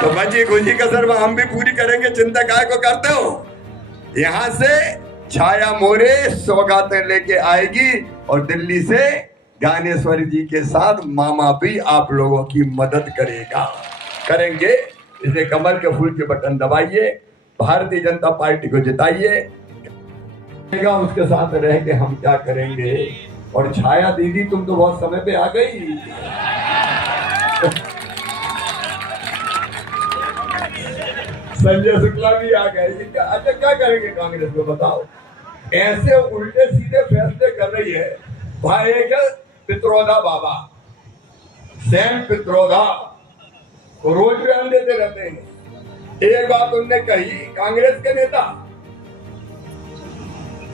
तो बची खुशी कसर हम भी पूरी करेंगे, चिंता काय को करते हो। यहाँ से छाया मोरे सौगातें लेके आएगी और दिल्ली से ज्ञानेश्वर जी के साथ मामा भी आप लोगों की मदद करेंगे। इसलिए कमल के फूल के बटन दबाइए, भारतीय जनता पार्टी को जिताइए। उसके साथ रह के हम क्या करेंगे। और छाया दीदी तुम तो बहुत समय पे आ गई। संजय शुक्ला भी आ गए। अच्छा क्या करेंगे कांग्रेस को बताओ। ऐसे उल्टे सीधे फैसले कर रही है। भाई एक पित्रोदा बाबा सैम पित्रोदा को रोज बयान देते रहते हैं। एक बात उनने कही, कांग्रेस के नेता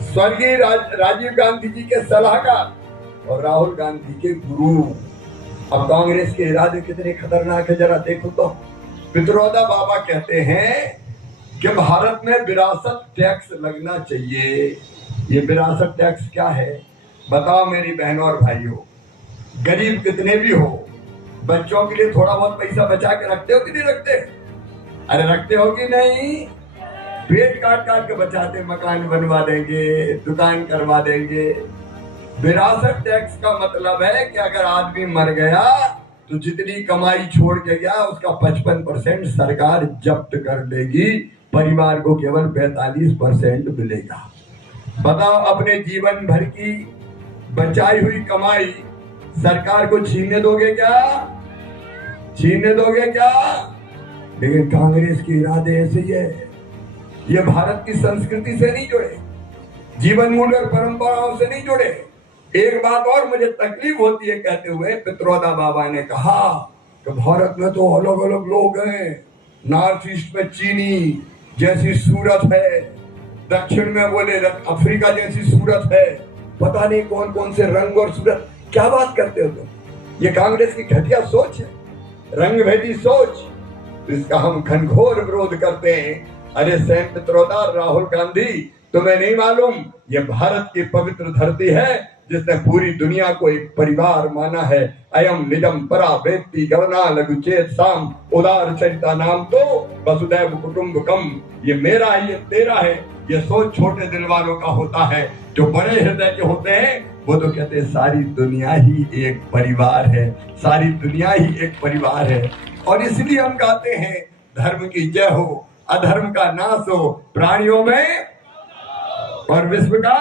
स्वर्गीय राजीव गांधी जी के सलाहकार और राहुल गांधी के गुरु। अब कांग्रेस के इरादे कितने खतरनाक है जरा देखो तो। पित्रोदा बाबा कहते हैं कि भारत में विरासत टैक्स लगना चाहिए। ये विरासत टैक्स क्या है बताओ मेरी बहनों और भाइयों। गरीब कितने भी हो, बच्चों के लिए थोड़ा बहुत पैसा बचा के रखते हो कि नहीं रखते? अरे रखते हो कि नहीं? पेट काट काट के बचाते, मकान बनवा देंगे, दुकान करवा देंगे। विरासत टैक्स का मतलब है कि अगर आदमी मर गया तो जितनी कमाई छोड़ के गया उसका 55% सरकार जब्त कर देगी, परिवार को केवल 45% मिलेगा। बताओ अपने जीवन भर की बचाई हुई कमाई सरकार को छीनने दोगे क्या? छीनने दोगे क्या? लेकिन कांग्रेस के इरादे ऐसे ही है। ये भारत की संस्कृति से नहीं जुड़े, जीवन मूल्य और परंपराओं से नहीं जुड़े। एक बात और मुझे तकलीफ होती है कहते हुए, पित्रोदा बाबा ने कहा कि भारत में तो अलग अलग लोग हैं। नॉर्थ ईस्ट में चीनी जैसी सूरत है, दक्षिण में बोले अफ्रीका जैसी सूरत है, पता नहीं कौन कौन से रंग और सूरत। क्या बात करते हो तुम? ये कांग्रेस की घटिया सोच है, रंगभेदी सोच। इसका हम घनघोर विरोध करते हैं। अरे सैम पित्रोदा, राहुल गांधी, तुम्हें नहीं मालूम ये भारत की पवित्र धरती है जिसने पूरी दुनिया को एक परिवार माना है। अयम निजम परा वेत्ति गणना लघुचेत साम उदार चरिता नाम तो वसुदैव कुटुंबकम। ये मेरा है, ये तेरा है। ये सोच छोटे दिल वालों का होता है। जो बड़े हृदय के होते हैं वो तो कहते हैं सारी दुनिया ही एक परिवार है, सारी दुनिया ही एक परिवार है। और इसलिए हम गाते हैं धर्म की जय हो, अधर्म का नाश हो, प्राणियों में और विश्व का।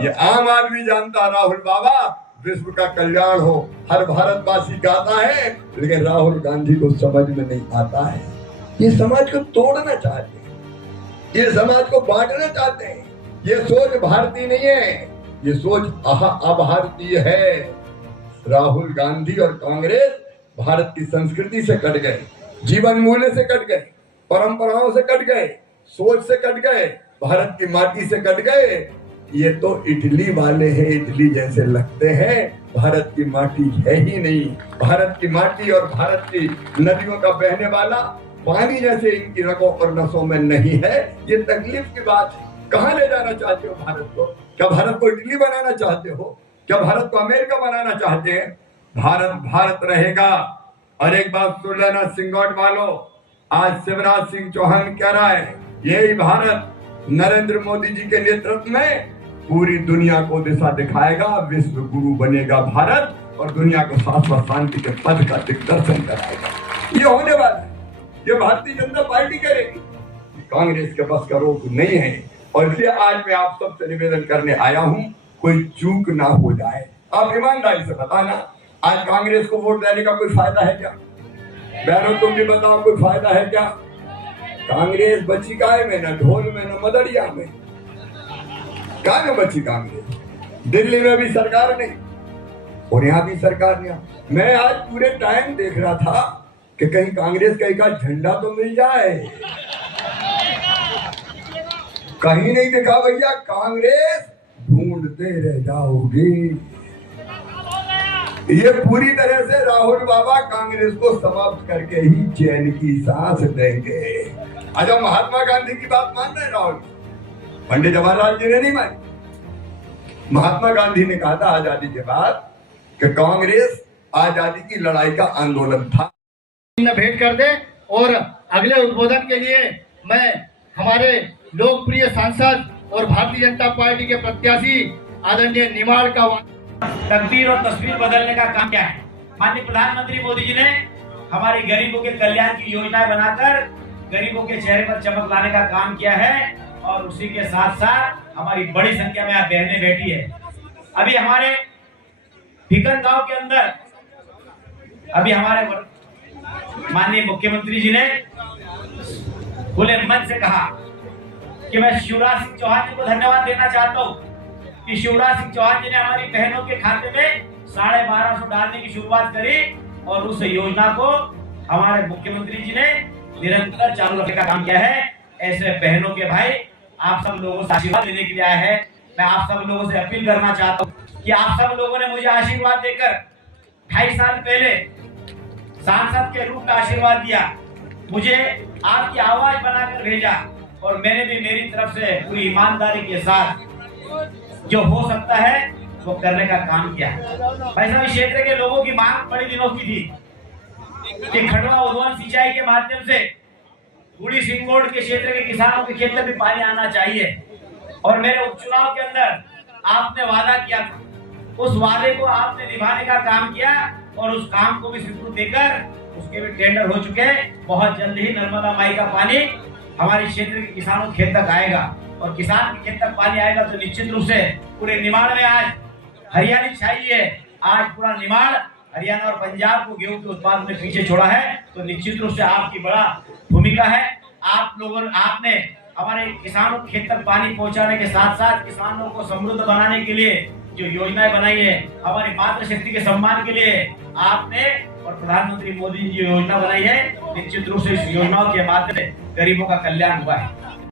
ये आम आदमी जानता, राहुल बाबा, विश्व का कल्याण हो, हर भारतवासी गाता है, लेकिन राहुल गांधी को समझ में नहीं आता है। ये समाज को तोड़ना चाहते हैं, ये समाज को बांटना चाहते हैं। ये सोच भारतीय नहीं है, ये सोच अभारतीय है। राहुल गांधी और कांग्रेस भारत की संस्कृति से कट गए, जीवन मूल्य से कट गए, परंपराओं से कट गए, सोच से कट गए, भारत की माटी से कट गए। ये तो इटली वाले हैं, इटली जैसे लगते हैं, भारत की माटी है ही नहीं। भारत की माटी और भारत की नदियों का बहने वाला पानी जैसे इनकी रगों और नसों में नहीं है। ये तकलीफ की बात है। कहाँ ले जाना चाहते हो भारत को? क्या भारत को इटली बनाना चाहते हो? क्या भारत को अमेरिका बनाना चाहते हैं? भारत भारत रहेगा। और एक बात सुन लेना सिंगौट वालों, आज शिवराज सिंह चौहान कह रहा है यही भारत नरेंद्र मोदी जी के नेतृत्व में पूरी दुनिया को दिशा दिखाएगा, विश्व गुरु बनेगा भारत और दुनिया को शाश्वत शांति के पद का दिग्दर्शन कराएगा। ये होने वाला है, ये भारतीय जनता पार्टी करेगी। कांग्रेस के पास का रोक नहीं है। और इसलिए आज मैं आप सबसे निवेदन करने आया हूं, कोई चूक ना हो जाए। आप ईमानदारी से बताना, आज कांग्रेस को वोट देने का कोई फायदा है क्या? बहनों तुम भी बताओ, कोई फायदा है क्या? कांग्रेस बची काय में, न ढोल में, न मदड़िया में। क्या में बची कांग्रेस? दिल्ली में भी सरकार नहीं और यहाँ भी सरकार नहीं। मैं आज पूरे टाइम देख रहा था कि कहीं कांग्रेस का एक झंडा तो मिल जाए। कहीं नहीं दिखा भैया। कांग्रेस ढूंढते रह जाओगे। ये पूरी तरह से राहुल बाबा कांग्रेस को समाप्त करके ही चैन की सांस देंगे। अच्छा महात्मा गांधी की बात मान रहे राहुल? पंडित जवाहरलाल जी ने नहीं मानी। महात्मा गांधी ने कहा था आजादी के बाद कि कांग्रेस आजादी की लड़ाई का आंदोलन था। भेंट कर दे और अगले उद्बोधन के लिए मैं हमारे लोकप्रिय सांसद और भारतीय जनता पार्टी के प्रत्याशी आदरणीय निमाड़ का तकदीर और तस्वीर बदलने का काम क्या है। माननीय प्रधानमंत्री मोदी जी ने हमारे गरीबों के कल्याण की योजनाएं बनाकर गरीबों के चेहरे पर चमक लाने का काम किया है और उसी के साथ साथ हमारी बड़ी संख्या में आप बहनें बैठी है। अभी हमारे फिकन गांव के अंदर अभी हमारे माननीय मुख्यमंत्री जी ने खुले मन से कहा कि मैं शिवराज सिंह चौहान जी को धन्यवाद देना चाहता हूँ कि शिवराज सिंह चौहान जी ने हमारी बहनों के खाते में 1250 डालने की शुरुआत करी और उस योजना को हमारे मुख्यमंत्री जी ने निरंतर चालू रखने का काम किया है। ऐसे बहनों के भाई आप सब लोगों से आशीर्वाद लेने के लिए आया है। मैं आप सब लोगों से अपील करना चाहता हूँ कि आप सब लोगों ने मुझे आशीर्वाद देकर 2.5 साल पहले सांसद के रूप में आशीर्वाद दिया, मुझे आपकी आवाज बनाकर भेजा और मैंने भी मेरी तरफ से पूरी ईमानदारी के साथ जो हो सकता है वो करने का काम किया। भाई साहब, क्षेत्र के लोगों की मांग बड़ी दिनों की थी कि खड़वा उद्वहन सिंचाई के माध्यम से बूढ़ी सिंगोड़ के क्षेत्र के किसानों के खेत में भी पानी आना चाहिए और मेरे उपचुनाव के अंदर आपने वादा किया था, उस वादे को आपने निभाने का काम किया और उस काम को भी स्वीकृति देकर उसके भी टेंडर हो चुके हैं। बहुत जल्द ही नर्मदा माई का पानी हमारे क्षेत्र के किसानों के खेत तक आएगा और किसान के खेत तक पानी आएगा तो निश्चित रूप से पूरे निमाड़ में आज हरियाली छाई है। आज पूरा निमाड़ हरियाणा और पंजाब को गेहूं के उत्पादन में पीछे छोड़ा है तो निश्चित रूप से आपकी बड़ा भूमिका है। आप लोगों आपने हमारे किसानों के खेत तक पानी पहुंचाने के साथ साथ किसानों को समृद्ध बनाने के लिए जो योजनाएं बनाई है, हमारी मातृशक्ति के सम्मान के लिए आपने और प्रधानमंत्री मोदी जी योजना बनाई है, निश्चित रूप से इस योजनाओं के माध्यम से गरीबों का कल्याण हुआ है।